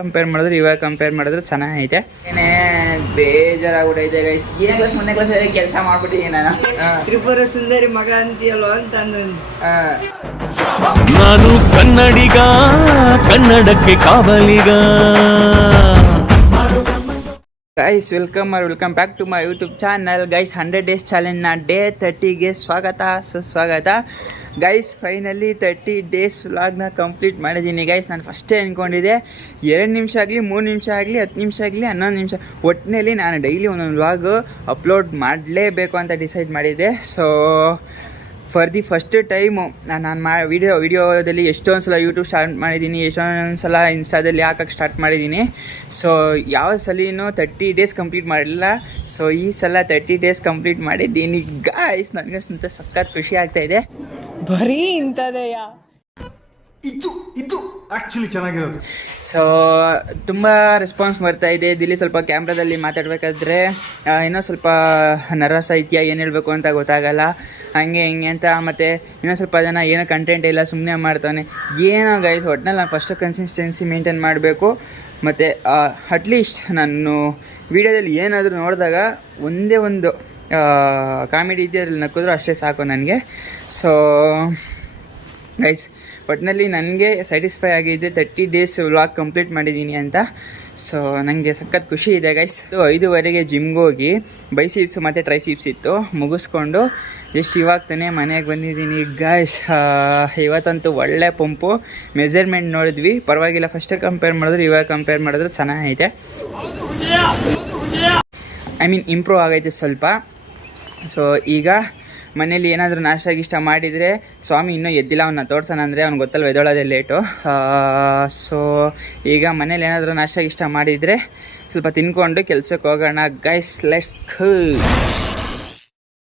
Compare ಮಾಡಿದ್ರೆ ಇವಾಗ compare ಮಾಡಿದ್ರೆ ಚೆನ್ನಾಗೈತೆ. ಏನೇ ಬೇಜಾರಾಗ್ಬಿಟ್ಟೈತೆ ಗೈಸ್. ಏನೇ ಕ್ಲಾಸ್ ಮೊನ್ನೆ ಕ್ಲಾಸಲ್ಲಿ ಕೆಲಸ ಮಾಡ್ಬಿಟ್ಟಿದ್ದೀನಿ ನಾನು. ತ್ರಿಪುರ ಸುಂದರಿ ಮಗ ಅಂತೀಯಲ್ವ ಅಂತ ನಾನು ಕನ್ನಡಿಗ, ಕನ್ನಡಕ್ಕೆ ಕಾವಲಿಗ. Guys welcome back to my YouTube channel. Guys 100 days ಚಾಲೆಂಜ್ನ ಡೇ 30ಗೆ ಸ್ವಾಗತ ಸುಸ್ವಾಗತ. ಗೈಸ್ ಫೈನಲಿ 30 ಡೇಸ್ ವ್ಲಾಗ್ನ ಕಂಪ್ಲೀಟ್ ಮಾಡಿದ್ದೀನಿ ಗೈಸ್. ನಾನು ಫಸ್ಟೇ ಅಂದ್ಕೊಂಡಿದ್ದೆ 2 ನಿಮಿಷ ಆಗಲಿ 3 ನಿಮಿಷ ಆಗಲಿ 10 ನಿಮಿಷ ಆಗಲಿ 11 ನಿಮಿಷ ಒಟ್ಟಿನಲ್ಲಿ ನಾನು ಡೈಲಿ ಒಂದೊಂದು ವ್ಲಾಗ್ ಅಪ್ಲೋಡ್ ಮಾಡಲೇಬೇಕು ಅಂತ ಡಿಸೈಡ್ ಮಾಡಿದ್ದೆ. So for the first time ನಾನು ವಿಡಿಯೋದಲ್ಲಿ ಎಷ್ಟೊಂದು ಸಲ ಯೂಟ್ಯೂಬ್ ಸ್ಟಾರ್ಟ್ ಮಾಡಿದ್ದೀನಿ, ಎಷ್ಟೊಂದು ಸಲ ಇನ್ಸ್ಟಾದಲ್ಲಿ ಹಾಕಕ್ಕೆ ಸ್ಟಾರ್ಟ್ ಮಾಡಿದ್ದೀನಿ. ಸೊ ಯಾವ ಸಲಿನೂ 30 ಡೇಸ್ ಕಂಪ್ಲೀಟ್ ಮಾಡಿಲ್ಲ. ಸೊ ಈ ಸಲ 30 ಡೇಸ್ ಕಂಪ್ಲೀಟ್ ಮಾಡಿದ್ದೀನಿ ಗಾಯ್ಸ್. ನನಗೆ ಸಖತ್ ಖುಷಿ ಆಗ್ತಾಯಿದೆ. ಬರೀ ಇಂಥದೆಯಾ ಇದು ಆ್ಯಕ್ಚುಲಿ ಚೆನ್ನಾಗಿರೋದು. ಸೊ ತುಂಬ ರೆಸ್ಪಾನ್ಸ್ ಬರ್ತಾಯಿದೆ. ಇಲ್ಲಿ ಸ್ವಲ್ಪ ಕ್ಯಾಮ್ರಾದಲ್ಲಿ ಮಾತಾಡಬೇಕಾದ್ರೆ ಏನೋ ಸ್ವಲ್ಪ ನರ್ವಸ್ ಐತಿಯಾ, ಏನು ಹೇಳಬೇಕು ಅಂತ ಗೊತ್ತಾಗಲ್ಲ, ಹಂಗೆ ಹಿಂಗೆ ಅಂತ. ಮತ್ತು ಇನ್ನೂ ಸ್ವಲ್ಪ ಜನ ಏನೋ ಕಂಟೆಂಟ್ ಇಲ್ಲ ಸುಮ್ಮನೆ ಮಾಡ್ತಾನೆ, ಏನೋ ಗೈಸ್. ಒಟ್ಟಿನಲ್ಲಿ ನಾನು ಫಸ್ಟು ಕನ್ಸಿಸ್ಟೆನ್ಸಿ ಮೇಂಟೈನ್ ಮಾಡಬೇಕು. ಮತ್ತು ಅಟ್ಲೀಸ್ಟ್ ನಾನು ವೀಡಿಯೋದಲ್ಲಿ ಏನಾದರೂ ನೋಡಿದಾಗ ಒಂದೇ ಒಂದು ಕಾಮಿಡಿ ಇದೆ, ಅದ್ರಲ್ಲಿ ನಕ್ಕಿದ್ರು ಅಷ್ಟೇ ಸಾಕು ನನಗೆ. ಸೊ ಗೈಸ್ ಒಟ್ಟಿನಲ್ಲಿ ನನಗೆ ಸ್ಯಾಟಿಸ್ಫೈ ಆಗಿದೆ 30 ಡೇಸ್ ವ್ಲಾಗ್ ಕಂಪ್ಲೀಟ್ ಮಾಡಿದ್ದೀನಿ ಅಂತ. ಸೊ ನನಗೆ ಸಖತ್ ಖುಷಿ ಇದೆ ಗೈಸ್. 5:30ಗೆ ಜಿಮ್ಗೆ ಹೋಗಿ ಬೈಸಿಪ್ಸ್ ಮತ್ತು ಟ್ರೈಸಿಪ್ಸ್ ಇತ್ತು, ಮುಗಿಸ್ಕೊಂಡು ಜಸ್ಟ್ ಇವಾಗ ತಾನೇ ಮನೆಗೆ ಬಂದಿದ್ದೀನಿ ಗೈಸ್. ಇವತ್ತಂತೂ ಒಳ್ಳೆ ಪಂಪು. ಮೆಜರ್ಮೆಂಟ್ ನೋಡಿದ್ವಿ, ಪರವಾಗಿಲ್ಲ. ಫಸ್ಟ್ ಕಂಪೇರ್ ಮಾಡಿದ್ರೆ ಇವಾಗ ಕಂಪೇರ್ ಮಾಡಿದ್ರೆ ಚೆನ್ನಾಗೈತೆ. ಇಂಪ್ರೂವ್ ಆಗೈತೆ ಸ್ವಲ್ಪ. ಸೊ ಈಗ ಮನೇಲಿ ಏನಾದರೂ ನಾಷ್ಟ ಗಿಷ್ಟ ಮಾಡಿದರೆ, ಸ್ವಾಮಿ ಇನ್ನೂ ಎದ್ದಿಲ್ಲ, ಅವನ್ನ ತೋರ್ಸೋಣ ಅಂದರೆ ಅವ್ನಿಗೆ ಗೊತ್ತಲ್ಲ ಎದ್ದೋಳೋದೇ ಲೇಟು. ಸೊ ಈಗ ಮನೇಲಿ ಏನಾದರೂ ನಾಷ್ಟ ಗಿಷ್ಟ ಮಾಡಿದರೆ ಸ್ವಲ್ಪ ತಿನ್ಕೊಂಡು ಕೆಲ್ಸಕ್ಕೆ ಹೋಗೋಣ ಗೈಸ್. Let's go.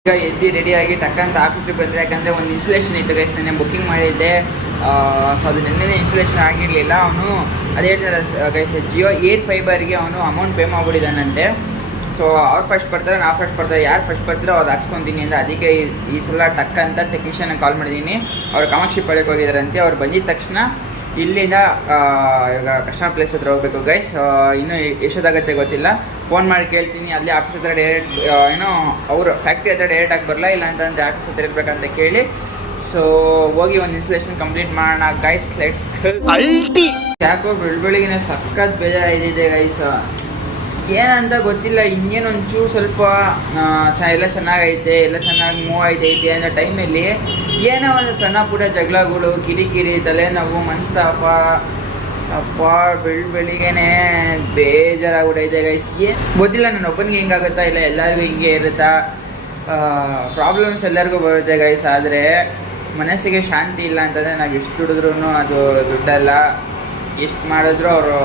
ಈಗ ಎದ್ದು ರೆಡಿಯಾಗಿ ಟಕ್ಕಂತ ಆಫೀಸಿಗೆ ಬಂದರೆ, ಯಾಕಂದರೆ ಒಂದು ಇನ್ಸ್ಟಾಲೇಷನ್ ಇತ್ತು ಗೈಸ್. ನಾನು ಬುಕ್ಕಿಂಗ್ ಮಾಡಿದ್ದೆ. ಸೊ ಅದು ನೆನ್ನೆ ಇನ್ಸ್ಟಾಲೇಷನ್ ಆಗಿರಲಿಲ್ಲ. ಅವನು ಅದೇ ಹೇಳ್ತಾರೆ ಗೈಸ್, ಜಿಯೋ ಏರ್ ಫೈಬರ್ಗೆ ಅವನು ಅಮೌಂಟ್ ಪೇ ಮಾಡಿಬಿಟ್ಟಿದ್ದಾನಂತೆ. ಸೊ ಅವ್ರು ಫಸ್ಟ್ ಬರ್ತಾರೆ, ನಾವು ಫಸ್ಟ್ ಬರ್ತಾರೆ, ಯಾರು ಫಸ್ಟ್ ಬರ್ತಾರೋ ಅದು ಹಾಕ್ಸ್ಕೊತೀನಿ ಅಂತ. ಅದಕ್ಕೆ ಈ ಸಲ ಟಕ್ ಅಂತ ಟೆಕ್ನಿಷಿಯನ್ಗೆ ಕಾಲ್ ಮಾಡಿದ್ದೀನಿ. ಅವ್ರು ಕಾಮಾಕ್ಷಿ ಪಾಳ್ಯಕ್ಕೆ ಹೋಗಿದ್ದಾರಂತೆ. ಅವ್ರು ಬಂದಿದ್ದ ತಕ್ಷಣ ಇಲ್ಲಿಂದ ಈಗ ಕಸ್ಟಮರ್ ಪ್ಲೇಸ್ ಹತ್ರ ಹೋಗ್ಬೇಕು ಗೈಸ್. ಇನ್ನೂ ಎಷ್ಟೊತ್ತಾಗತ್ತೆ ಗೊತ್ತಿಲ್ಲ. ಫೋನ್ ಮಾಡಿ ಕೇಳ್ತೀನಿ. ಅಲ್ಲಿ ಆಫೀಸ್ ಹತ್ರ ಡೈರೆಕ್ಟ್ ಏನೋ ಅವರು ಫ್ಯಾಕ್ಟ್ರಿ ಹತ್ರ ಡೈರೆಕ್ಟಾಗಿ ಬರಲ್ಲ, ಇಲ್ಲ ಅಂತಂದರೆ ಆಫೀಸ್ ಹತ್ರ ಇರಬೇಕಂತ ಕೇಳಿ. ಸೊ ಹೋಗಿ ಒಂದು ಇನ್ಸ್ಟಾಲೇಷನ್ ಕಂಪ್ಲೀಟ್ ಮಾಡೋಣ ಗೈಸ್. ಲೆಟ್ಸ್ ಅಲ್ಟಿ. ಯಾಕೋ ಬೆಳಬೆಳಿಗ್ಗೆ ಸಖತ್ ಬೇಜಾರಿದೆ ಗೈಸ್, ಏನಂತ ಗೊತ್ತಿಲ್ಲ. ಇನ್ನೇನು ಒಂಚೂರು ಸ್ವಲ್ಪ ಎಲ್ಲ ಚೆನ್ನಾಗೈತೆ, ಎಲ್ಲ ಚೆನ್ನಾಗಿ ಮೂವ್ ಆಯ್ತೈತೆ ಅನ್ನೋ ಟೈಮಲ್ಲಿ ಏನೋ ಒಂದು ಸಣ್ಣ ಪುಟ್ಟ ಜಗಳಗಳು, ಕಿರಿಕಿರಿ, ತಲೆನೋವು, ಮನಸ್ತಾಪ. ಅಪ್ಪ ಬೆಳಿಗ್ಗೆನೇ ಬೇಜಾರಾಗ್ಬಿಟ್ಟೈತೆ ಗೈಸ್. ಏನು ಗೊತ್ತಿಲ್ಲ, ನಾನು ಒಬ್ಬನಿಗೆ ಹಿಂಗಾಗುತ್ತಾ ಇಲ್ಲ ಎಲ್ಲರಿಗೂ ಹಿಂಗೆ ಇರುತ್ತಾ. ಪ್ರಾಬ್ಲಮ್ಸ್ ಎಲ್ಲರಿಗೂ ಬರುತ್ತೆ ಗೈಸ್. ಆದರೆ ಮನಸ್ಸಿಗೆ ಶಾಂತಿ ಇಲ್ಲ ಅಂತಂದರೆ ನಾವು ಎಷ್ಟು ದುಡಿದ್ರೂ ಅದು ದುಡ್ಡಲ್ಲ. ಎಷ್ಟು ಮಾಡಿದ್ರು ಅವರು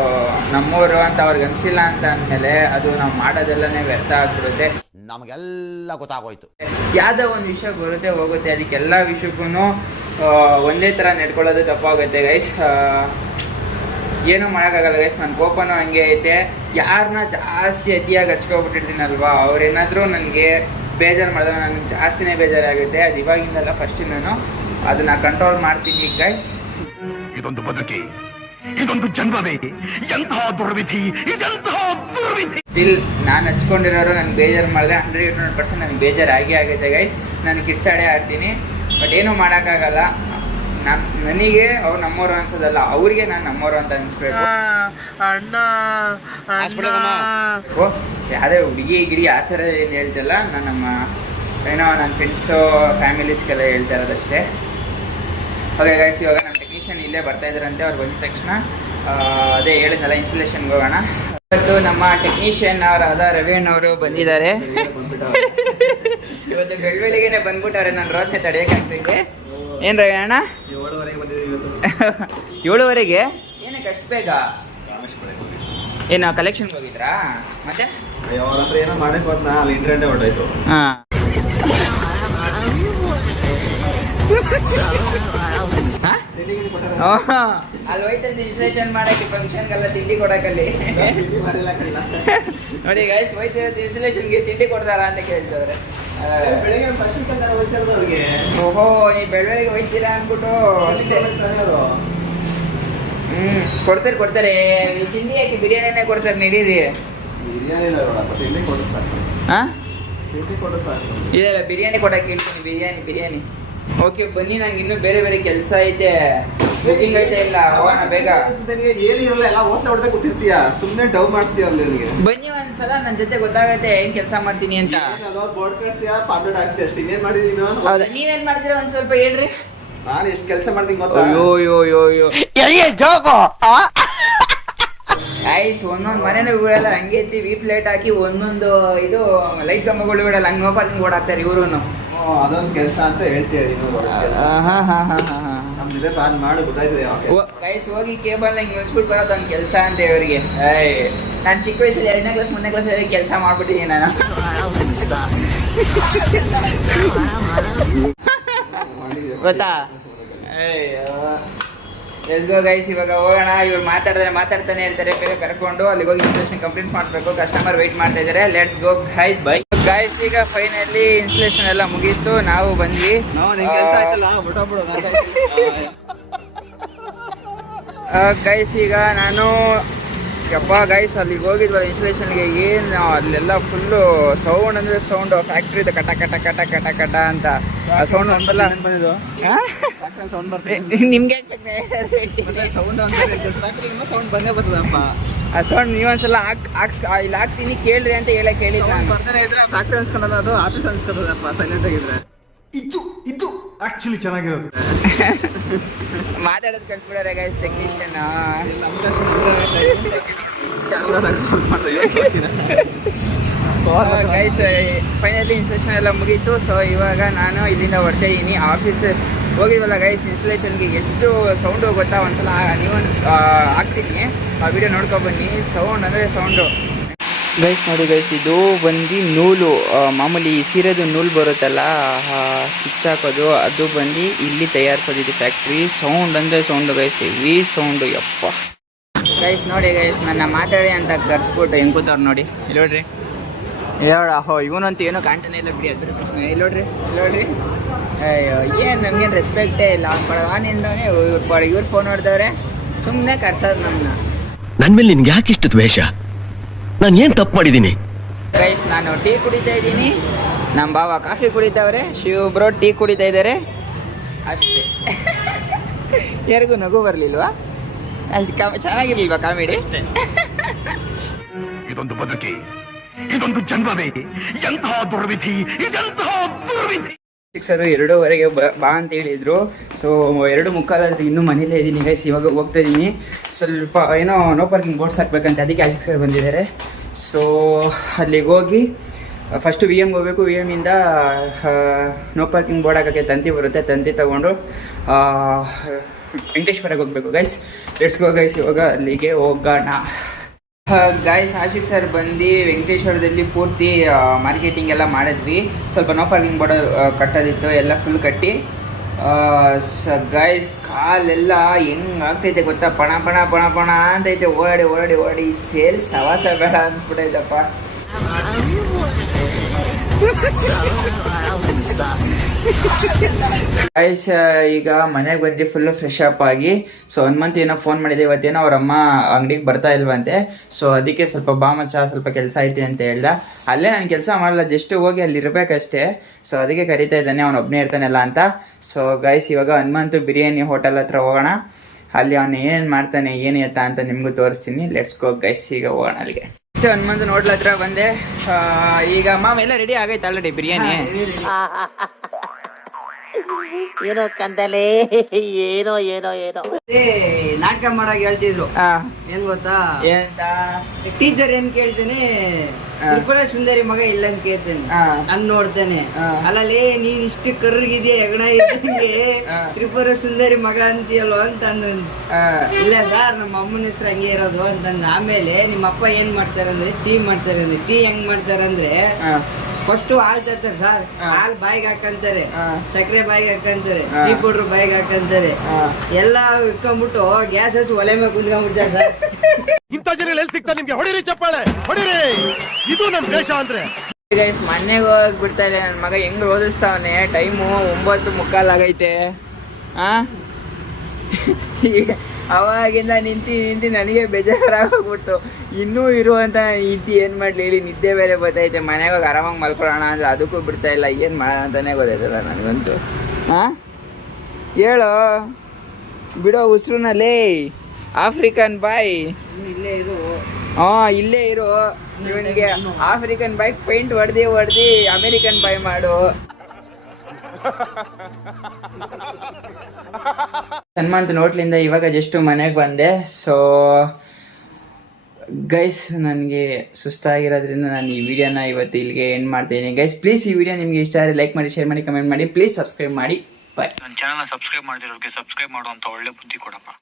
ನಮ್ಮವರು ಅಂತ ಅವ್ರಿಗೆ ಅನಿಸಿಲ್ಲ ಅಂತ ಅಂದಮೇಲೆ ಅದು ನಾವು ಮಾಡೋದೆಲ್ಲನೇ ವ್ಯರ್ಥ ಆಗ್ಬಿಡುತ್ತೆ. ನಮಗೆಲ್ಲ ಗೊತ್ತಾಗೋಯ್ತು. ಯಾವುದೋ ಒಂದು ವಿಷಯ ಬರುತ್ತೆ ಹೋಗುತ್ತೆ, ಅದಕ್ಕೆಲ್ಲ ವಿಷಯಕ್ಕೂ ಒಂದೇ ಥರ ನಡ್ಕೊಳ್ಳೋದು ತಪ್ಪಾಗುತ್ತೆ ಗೈಸ್. ಏನೂ ಮಾಡೋಕ್ಕಾಗಲ್ಲ ಗೈಸ್. ನನ್ನ ಕೋಪನೂ ಹಂಗೆ ಐತೆ. ಯಾರನ್ನ ಜಾಸ್ತಿ ಅತಿಯಾಗಿ ಹಚ್ಕೊಬಿಟ್ಟಿರ್ತೀನಲ್ವಾ, ಅವ್ರೇನಾದರೂ ನನಗೆ ಬೇಜಾರು ಮಾಡಿದ್ರೆ ನನಗೆ ಜಾಸ್ತಿನೇ ಬೇಜಾರಾಗುತ್ತೆ. ಅದು ಇವಾಗಿಂದಲ್ಲ, ಫಸ್ಟಿಂದನೂ ಅದನ್ನು ಕಂಟ್ರೋಲ್ ಮಾಡ್ತೀನಿ ಗೈಸ್. ಇದೊಂದು ಬದುಕಿ, ಇದೊಂದು ಜನ್ಮವೇ, ಎಂತಹ ದುರ್ವಿಧಿ, ಇದೆಂತಹ ದುರ್ವಿಧಿ. ಸ್ಟಿಲ್ ನಾನು ಹಚ್ಕೊಂಡಿರೋರು ನನಗೆ ಬೇಜಾರು ಮಾಡಿದ್ರೆ 100% ನನಗೆ ಬೇಜಾರು ಆಗೈತೆ ಗೈಸ್. ನಾನು ಕಿರ್ಚಾಡೇ ಆಡ್ತೀನಿ. ಬಟ್ ಏನೂ ಮಾಡೋಕ್ಕಾಗಲ್ಲ. ನನಗೆ ಅವ್ರು ನಮ್ಮವರು ಅನ್ಸೋದಲ್ಲ, ಅವ್ರಿಗೆ ನಾನು ನಮ್ಮವರು ಅಂತ ಅನಿಸ್ಬೇಕು. ಓ ಯಾವುದೇ ಹುಡುಗಿ ಗಿಡಿ ಆ ಥರ ಏನು ಹೇಳ್ತಿಲ್ಲ ನಾನು. ಏನೋ ನನ್ನ ಫ್ರೆಂಡ್ಸು ಫ್ಯಾಮಿಲೀಸ್ಗೆಲ್ಲ ಹೇಳ್ತಾ ಇರೋದಷ್ಟೇ. ಓಕೆ ಗೈಸ್, ಇವಾಗ ನಮ್ಮ ಟೆಕ್ನಿಷಿಯನ್ ಇಲ್ಲೇ ಬರ್ತಾ ಇದ್ದಾರಂತೆ. ಅವ್ರು ಬಂದ ತಕ್ಷಣ ಅದೇ ಹೇಳಿದ್ನಲ್ಲ ಇನ್ಸ್ಟಾಲೇಷನ್ಗೆ ಹೋಗೋಣ. ಇವತ್ತು ನಮ್ಮ ಟೆಕ್ನಿಷಿಯನ್ ಅವರಾದ ರವಿಯಣ್ಣ ಅವರು ಬಂದಿದ್ದಾರೆ. ಇವತ್ತು ಬೆಳಗ್ಗೆನೇ ಬಂದ್ಬಿಟ್ಟವ್ರೆ. ನಾನು ರೋದನೆ ತಡೆಯೋಕ್ಕಾಗ್ತಿದ್ದೆ. ಏನು ರವಿಯಣ್ಣ 7:30 ಬಂದಿದ್ದೀವಿ 7:30ಗೆ? ಏನಕ್ಕೆ ಅಷ್ಟು ಬೇಗ? ಏನು ಕಲೆಕ್ಷನ್ಗೆ ಹೋಗಿದ್ರಾ? ಮತ್ತೆ ಏನೋ ಮಾಡಕ್ಕೆ ಹೋದ್ನಾ, ಅಲ್ಲಿ ಇಂಟರ್ನೆಟ್ ಹೊರಟಾಯ್ತು. ಹಾಂ ಅಲ್ಲಿ ಹೋಯ್ತಂತೆ ಇನ್ಸ್ಟಾಲೇಷನ್ ಮಾಡಕ್ಕೆ, ಫಂಕ್ಷನ್ಗೆಲ್ಲ ತಿಂಡಿ ಕೊಡಕ್ಕಲ್ಲಿ. ನೋಡಿ ಗೈಸ್, ಹೋಯ್ತಿರೋದು ಇನ್ಸ್ಟಾಲೇಷನ್ಗೆ ತಿಂಡಿ ಕೊಡ್ತಾರ ಅಂತ ಕೇಳ್ತವ್ರೆ. ಓಹೋ, ನೀವು ಬೆಳಗ್ಗೆ ಹೋಯ್ತೀರಾ ಅಂದ್ಬಿಟ್ಟು ಅಷ್ಟೇ. ಕೊಡ್ತಾರೆ ತಿಂಡಿ ಹಾಕಿ ಬಿರಿಯಾನಿನೇ ಕೊಡ್ತಾರೆ ನಡೀರಿ. ಬಿರಿಯಾನಿ ಇಲ್ಲ ಬೇಡ, ಬಟ್ ಇಲ್ಲಿ ಕೊಡು ಸಾಕು. ಹಾಂ ಇಲ್ಲಿ ಕೊಡು ಸಾಕು. ಇಲ್ಲ ಬಿರಿಯಾನಿ ಕೊಡಕ್ಕೆ ಹೇಳ್ತೀನಿ. ಬಿರಿಯಾನಿ ಓಕೆ ಬನ್ನಿ. ನಂಗೆ ಇನ್ನೂ ಬೇರೆ ಬೇರೆ ಕೆಲಸ ಐತೆ, ಬುಕಿಂಗ್ ಐತೆ. ಇಲ್ಲ ಹೋಗೋಣ ಬೇಗ. ನನಗೆ ಏನಿರಲ್ಲ, ಎಲ್ಲ ಓದ್ತಾ ಹೊಡ್ತಾ ಕೂತಿರ್ತೀಯ, ಸುಮ್ಮನೆ ಡವ್ ಮಾಡ್ತೀಯ ಅಲ್ಲಿ ನನಗೆ. ಬನ್ನಿ ಒಂದ್ಸಲ ನನ್ನ ಜೊತೆ ಗೊತ್ತಾಗತ್ತೆ ಏನ್ ಕೆಲಸ ಮಾಡ್ತೀನಿ ಅಂತ. ಬೋರ್ಡ್ ಕಟ್ತೀಯ, ಪಾಂಪ್ಲೆಟ್ ಹಾಕ್ತೀಯ ಅಷ್ಟೇ. ಇನ್ನೇನ್ ಮಾಡಿದೀನಿ ನಾನು? ಹೌದಾ, ನೀವೇನ್ ಮಾಡ್ತೀರಾ ಒಂದ್ ಸ್ವಲ್ಪ ಹೇಳ್ರಿ. ನಾನು ಎಷ್ಟು ಕೆಲಸ ಮಾಡ್ತೀನಿ ಗೊತ್ತಾ? ಅಯ್ಯೋ ಐಸ್ ಒಂದೊಂದು ಮನೇನೂ ಬಿಡಲ್ಲ, ಹಂಗೆ ಐತಿ ವಿ ಪ್ಲೇಟ್ ಹಾಕಿ ಒಂದೊಂದು ಇದು ಲೈಟ್ ಕಂಬಗಳು ಬಿಡಲ್ಲ, ಹಂಗೆ ನೋಪಾರ್ಕಿಂಗ್ ಓಡಾಕ್ತಾರೆ ಇವರು. ಅದೊಂದು ಕೆಲಸ ಅಂತ ಹೇಳ್ತೀಯ ನೀನು. ನಮ್ ಜೊತೆ ಪ್ಲಾನ್ ಮಾಡಿ ಗೊತ್ತಾಯ್ತದೆ ಗೈಸ್. ಹೋಗಿ ಕೇಬಲ್ ನಂಗೆ ಯೂಸ್ಫುಲ್ ಬರೋದು ಒಂದು ಕೆಲಸ ಅಂತ ಇವರಿಗೆ. ನಾನು ಚಿಕ್ಕ ವಯಸ್ಸಲ್ಲಿ 2ನೇ ಕ್ಲಾಸ್ 3ನೇ ಕ್ಲಾಸಲ್ಲಿ ಕೆಲಸ ಮಾಡ್ಬಿಟ್ಟಿದ್ದೀನಿ ನಾನು. ಗೊತ್ತಾ? ಲೆಟ್ಸ್ ಗೋ ಗೈಸ್, ಇವಾಗ ಹೋಗೋಣ. ಇವ್ರು ಮಾತಾಡ್ತಾನೆ ಇರ್ತಾರೆ. ಬೇಗ ಕರ್ಕೊಂಡು ಅಲ್ಲಿಗೆ ಹೋಗಿ ಇನ್ಸ್ಟಾಲೇಷನ್ ಕಂಪ್ಲೀಟ್ ಮಾಡಬೇಕು. ಕಸ್ಟಮರ್ ವೆಯ್ಟ್ ಮಾಡ್ತಾ ಇದ್ದಾರೆ. Let's go guys, bye guys. ಈಗ ಫೈನಲಿ ಇನ್ಸ್ಟಾಲೇಷನ್ ಎಲ್ಲ ಮುಗೀತು, ನಾವು ಬಂದ್ವಿ. ಕೆಲಸ ಆಯ್ತಲ್ಲ, ಗೈಸ್ ಈಗ ನಾನು ಗೈಸ್ ಅಲ್ಲಿಗೆ ಹೋಗಿದ್ವಲ್ಲ ಇನ್ಸ್ಟಾಲೇಷನ್ಗೆ. ಏನು ಅಲ್ಲೆಲ್ಲ ಫುಲ್ಲು ಸೌಂಡ್ ಅಂದರೆ ಸೌಂಡು, ಫ್ಯಾಕ್ಟ್ರಿದು ಕಟ ಕಟ ಕಟ ಕಟ ಕಟ ಅಂತ ಸೌಂಡ್. ಒಂದ್ಸಲ ಬಂದಿದ್ದು ಸೌಂಡ್ ಬರ್ತದೆ ನಿಮ್ಗೆ ಸೌಂಡ್ ಬಂದೇ ಬರ್ತದಪ್ಪ. ಆ ಸೌಂಡ್ ನೀವೊಂದ್ಸಲ ಇಲ್ಲಿ ಹಾಕ್ತೀನಿ ಕೇಳ್ರಿ ಅಂತ ಹೇಳಿದ್ದು ನಾನು. ಬರ್ತಾನೆ ಇದ್ರೆ ಫ್ಯಾಕ್ಟ್ರಿ ಅನ್ಸ್ಕೊಂಡದ, ಅದು ಆಫೀಸ್ ಅನ್ಸ್ಕೊಂಡದಪ್ಪ ಸೈಲೆಂಟ್ ಆಗಿದ್ರೆ. ಇದು ಆಕ್ಚುಲಿ ಚೆನ್ನಾಗಿರೋದು. ಮಾತಾಡೋದು ಕಲ್ತ್ಬಿಡಾರೆ guys technician. Guys finally installation ಎಲ್ಲ ಮುಗೀತು. ಸೊ ಇವಾಗ ನಾನು ಇಲ್ಲಿಂದ ಹೊರಡ್ತಾ ಇದ್ದೀನಿ. ಆಫೀಸ್ ಹೋಗಿವಲ್ಲ ಗೈಸ್ ಇನ್ಸ್ಟಾಲೇಷನ್ಗೆ. ಎಷ್ಟು ಸೌಂಡು ಗೊತ್ತಾ? ಒಂದ್ಸಲ ನೀವೊಂದು ಹಾಕ್ತೀನಿ, ಆ ವಿಡಿಯೋ ನೋಡ್ಕೊಬನ್ನಿ. ಸೌಂಡ್ ಅಂದರೆ ಸೌಂಡು ಗೈಸ್. ನೋಡಿ ಗೈಸ್, ಇದು ಬಂದು ನೂಲು, ಮಾಮೂಲಿ ಸೀರೆದು ನೂಲು ಬರುತ್ತಲ್ಲ ಸ್ಟಿಚ್ ಹಾಕೋದು, ಅದು ಬಂದು ಇಲ್ಲಿ ತಯಾರಿಸೋದು. ಇದು ಫ್ಯಾಕ್ಟ್ರಿ. ಸೌಂಡ್ ಅಂದರೆ ಸೌಂಡು ಗೈಸ್, ಹೆವಿ ಸೌಂಡು ಯಪ್ಪ. ಗೈಸ್ ನೋಡಿ ಗೈಸ್, ನನ್ನ ಮಾತಾಡಿ ಅಂತ ಕರ್ಸ್ಬಿಟ್ಟು ಹೆಂಗೆ ಕೂತವ್ರು ನೋಡಿ. ಇಲ್ಲಿ ನೋಡ್ರಿ, ಇವನಂತೂ ಏನೋ ಕಾಣ್ತಾನೆ ಇಲ್ಲ ಬಿಡಿ, ಅದ್ರ ಪ್ರಶ್ನೆ. ಇಲ್ಲಿ ನೋಡ್ರಿ ಅಯ್ಯೋ, ಏನು ನಮ್ಗೇನು ರೆಸ್ಪೆಕ್ಟೇ ಇಲ್ಲ. ಅವ್ನು ಪಡಗಾನಿಂದನೇ ಇವ್ರು ಫೋನ್ ನೋಡಿದವ್ರೆ, ಸುಮ್ಮನೆ ಕರ್ಸೋದು ನಮ್ಮನ್ನ. ನನ್ನ ಮೇಲೆ ನಿನ್ಗೆ ಯಾಕೆ ಇಷ್ಟು ದ್ವೇಷ? ನಾನು ಏನು ತಪ್ಪು ಮಾಡಿದ್ದೀನಿ? ಗೈಸ್ ನಾನು ಟೀ ಕುಡಿತಾ ಇದ್ದೀನಿ, ನಮ್ಮ ಬಾವ ಕಾಫಿ ಕುಡಿತಾವ್ರೆ, ಶಿವಬ್ರೋ ಟೀ ಕುಡಿತಾ ಇದ್ದಾರೆ ಅಷ್ಟೇ. ಯಾರಿಗೂ ನಗು ಬರಲಿಲ್ವಾ? ಅಲ್ಲಿ ಚೆನ್ನಾಗಿರ್ಲಿಲ್ವಾ ಕಾಮಿಡಿ? ಇದೊಂದು ಬದುಕಿ, ಇದೊಂದು ಜನ್ಮವೇ, ಎಂತಹ ದುರ್ವಿಧಿ, ಇದೆಂತಹ ದುರ್ವಿಧಿ. ಸರ್ 2:15 ಬಾ ಅಂತ ಹೇಳಿದ್ರು. ಸೊ 2:15 ಇನ್ನೂ ಮನೇಲೇ ಇದ್ದೀನಿ ಗೈಸ್. ಇವಾಗ ಹೋಗ್ತಾ ಇದ್ದೀನಿ, ಸ್ವಲ್ಪ ಏನೋ ನೋ ಪಾರ್ಕಿಂಗ್ ಬೋರ್ಡ್ಸ್ ಹಾಕ್ಬೇಕಂತ, ಅದಕ್ಕೆ ಆಶಿಕ್ ಸರ್ ಬಂದಿದ್ದಾರೆ. ಸೊ ಅಲ್ಲಿಗೆ ಹೋಗಿ ಫಸ್ಟು ವಿ ಎಮ್ಗೆ ಹೋಗಬೇಕು. ವಿ ಎಮ್ಮಿಂದ ನೋ ಪಾರ್ಕಿಂಗ್ ಬೋರ್ಡ್ ಹಾಕೋಕ್ಕೆ ತಂತಿ ಬರುತ್ತೆ, ತಂತಿ ತೊಗೊಂಡು ವೆಂಕಟೇಶ್ವರಕ್ಕೆ ಹೋಗಬೇಕು ಗೈಸ್. ಲೆಟ್ಸ್ ಗೋ ಗೈಸ್, ಇವಾಗ ಅಲ್ಲಿಗೆ ಹೋಗೋಣ. ಗಾಯ್ಸ್ ಆಶಿಕ್ ಸರ್ ಬಂದು ವೆಂಕಟೇಶ್ವರದಲ್ಲಿ ಪೂರ್ತಿ ಮಾರ್ಕೆಟಿಂಗ್ ಎಲ್ಲ ಮಾಡಿದ್ವಿ. ಸ್ವಲ್ಪ ನೋ ಪಾರ್ಕಿಂಗ್ ಬೋರ್ಡ್ ಕಟ್ಟೋದಿತ್ತು, ಎಲ್ಲ ಫುಲ್ ಕಟ್ಟಿ. ಗಾಯ್ಸ್ ಕಾಲೆಲ್ಲ ಹೆಂಗೆ ಆಗ್ತೈತೆ ಗೊತ್ತಾ? ಪಣ ಪಣ ಪಣ ಪಣ ಅಂತೈತೆ. ಓಡಿ ಸೇಲ್ಸ್ ಸವಾಸ ಬೇಡ ಅನ್ಸ್ಬಿಟ್ಟೈತಪ್ಪ. ಗೈಸ್ ಈಗ ಮನೆಗೆ ಬಂದು ಫುಲ್ಲು ಫ್ರೆಶ್ ಅಪ್ ಆಗಿ, ಸೊ ಹನುಮಂತ್ ಏನೋ ಫೋನ್ ಮಾಡಿದೆ, ಇವತ್ತೇನೋ ಅವ್ರ ಅಮ್ಮ ಅಂಗಡಿಗೆ ಬರ್ತಾ ಇಲ್ವಂತೆ. ಸೊ ಅದಕ್ಕೆ ಸ್ವಲ್ಪ ಬಾ ಮಚ್ಚ ಸ್ವಲ್ಪ ಕೆಲಸ ಐತೆ ಅಂತ ಹೇಳ್ದ. ಅಲ್ಲೇ ನಾನು ಕೆಲಸ ಮಾಡಲ್ಲ, ಜಸ್ಟ್ ಹೋಗಿ ಅಲ್ಲಿ ಇರಬೇಕಷ್ಟೇ. ಸೊ ಅದಕ್ಕೆ ಕರಿತಾ ಇದ್ದಾನೆ, ಅವನು ಒಬ್ಬನೇ ಇರ್ತಾನೆಲ್ಲ ಅಂತ. ಸೊ ಗೈಸ್ ಇವಾಗ ಹನುಮಂತು ಬಿರಿಯಾನಿ ಹೋಟೆಲ್ ಹತ್ರ ಹೋಗೋಣ. ಅಲ್ಲಿ ಅವನು ಏನೇನು ಮಾಡ್ತಾನೆ ಏನು ಎತ್ತ ಅಂತ ನಿಮಗೂ ತೋರಿಸ್ತೀನಿ. ಲೆಟ್ಸ್ ಗೋ ಗೈಸ್, ಈಗ ಹೋಗೋಣ ಅಲ್ಲಿಗೆ. ಹನುಮಂತನ ಹೋಟ್ಲ್ ಹತ್ರ ಬಂದೆ. ಈಗ ಮಾಮ ಎಲ್ಲ ರೆಡಿ ಆಗೈತೆ ಆಲ್ರೆಡಿ ಬಿರಿಯಾನಿ. ಏನೋ ಕಂದಲೆ, ಏನೋ ನಾಟಕ ಮಾಡಾಗ ಹೇಳ್ತಿದ್ರು. ಏನ್ ಗೊತ್ತಾ? ಏನಂತ? ಟೀಚರ್ ಏನ್ ಕೇಳ್ತೇನೆ, ತ್ರಿಪುರ ಸುಂದರಿ ಮಗ ಇಲ್ಲ ಅಂತ ಕೇಳ್ತೇನೆ. ನಾನ್ ನೋಡ್ತೇನೆ, ಅಲ್ಲಲ್ಲಿ ನೀನ್ ಇಷ್ಟು ಕರ್ರಗಿದ್ಯಾ ಹೆಗಣ ಇದ್ದಂಗೆ ತ್ರಿಪುರ ಸುಂದರಿ ಮಗ ಅಂತೀಯಲ್ವ ಅಂತ ಅಂದ. ಇಲ್ಲ ಸರ್, ನಮ್ಮ ಅಮ್ಮನ ಹೆಸರು ಹಂಗೆ ಇರೋದು ಅಂತಂದ. ಆಮೇಲೆ ನಿಮ್ಮ ಅಪ್ಪ ಏನ್ ಮಾಡ್ತಾರೆ ಅಂದ್ರೆ ಟೀ ಮಾಡ್ತಾರೆ ಅಂದ್ರೆ, ಟೀ ಹೆಂಗ್ ಮಾಡ್ತಾರೆ ಅಂದ್ರೆ ಫಸ್ಟ್ ಹಾಲ್ ತರ್ತಾರೆ ಸರ್, ಹಾಲ್ ಬಾಯಿಗೆ ಹಾಕಂತಾರೆ, ಸಕ್ಕರೆ ಬಾಯಿಗೆ ಹಾಕಂತಾರೆ, ಟೀ ಪೌಡ್ರ್ ಬಾಯಿಗೆ ಹಾಕಂತಾರೆ, ಎಲ್ಲ ಇಟ್ಕೊಂಡ್ಬಿಟ್ಟು ಗ್ಯಾಸ್ ಹಚ್ಚಿ ಒಲೆ ಮೇಲೆ ಕುಂತ್ಕೊಂಡ್ಬಿಡ್ತಾರೆ ಸರ್. ಇಂಥ ಜನ ಎಲ್ಲಿ ಸಿಗ್ತಾರೆ ನಿಮ್ಗೆ? ಹೊಡಿರಿ ಚಪ್ಪಾಳೆ, ಹೊಡಿರಿ. ಇದು ನಮ್ ದೇಶ ಅಂದ್ರೆ. ಗೈಸ್ ಮನೆಗೆ ಹೋಗ್ಬಿಡ್ತಾ ಇಲ್ಲ ನನ್ನ ಮಗ, ಹೆಂಗ್ ಓದಿಸ್ತಾವನೆ. ಟೈಮು 9:15 ಆಗೈತೆ. ಈಗ ಅವಾಗಿಂದ ನಿಂತು ನನಗೆ ಬೇಜಾರಾಗೋಗ್ಬಿಡ್ತು. ಇನ್ನೂ ಇರುವಂಥ ನಿಂತು ಏನು ಮಾಡಲಿ ಹೇಳಿ, ನಿದ್ದೆ ಬೇರೆ ಬರ್ತೈತೆ. ಮನೆಗೆ ಹೋಗಿ ಆರಾಮಾಗಿ ಮಲ್ಕೊಳ್ಳೋಣ ಅಂದರೆ ಅದಕ್ಕೂ ಬಿಡ್ತಾ ಇಲ್ಲ. ಏನು ಮಾಡೋಣ ಅಂತಲೇ ಗೊತ್ತಾಯ್ತಲ್ಲ ನನಗಂತೂ. ಹಾಂ ಹೇಳೋ ಬಿಡೋ ಉಸಿರುನಲ್ಲೇ ಆಫ್ರಿಕನ್ ಬಾಯ್. ಇಲ್ಲೇ ಇರು. ಹಾಂ ಇಲ್ಲೇ ಇರು. ಇವನಿಗೆ ಆಫ್ರಿಕನ್ ಬಾಯ್ ಪೇಂಟ್ ಹೊಡೆದು ಅಮೇರಿಕನ್ ಬಾಯ್ ಮಾಡು. ಹನುಮಂತ ನೋಟ್ಲಿಂದ ಇವಾಗ ಜಸ್ಟ್ ಮನೆಗೆ ಬಂದೆ. ಸೊ ಗೈಸ್, ನನಗೆ ಸುಸ್ತಾಗಿರೋದ್ರಿಂದ ನಾನು ಈ ವಿಡಿಯೋನ ಇವತ್ತು ಇಲ್ಲಿಗೆ ಎಂಡ್ ಮಾಡ್ತೀನಿ. ಗೈಸ್ ಪ್ಲೀಸ್ ಈ ವಿಡಿಯೋ ನಿಮಗೆ ಇಷ್ಟ ಆದರೆ ಲೈಕ್ ಮಾಡಿ, ಶೇರ್ ಮಾಡಿ, ಕಮೆಂಟ್ ಮಾಡಿ, ಪ್ಲೀಸ್ ಸಬ್ಸ್ಕ್ರೈಬ್ ಮಾಡಿ. ಬಾಯ್. ನನ್ನ ಚಾನಲ್ನ ಸಬ್ಸ್ಕ್ರೈಬ್ ಮಾಡಿರೋರಿಗೆ ಸಬ್ಸ್ಕ್ರೈಬ್ ಮಾಡುವಂಥ ಒಳ್ಳೆ ಬುದ್ಧಿ ಕೊಡಪ್ಪ.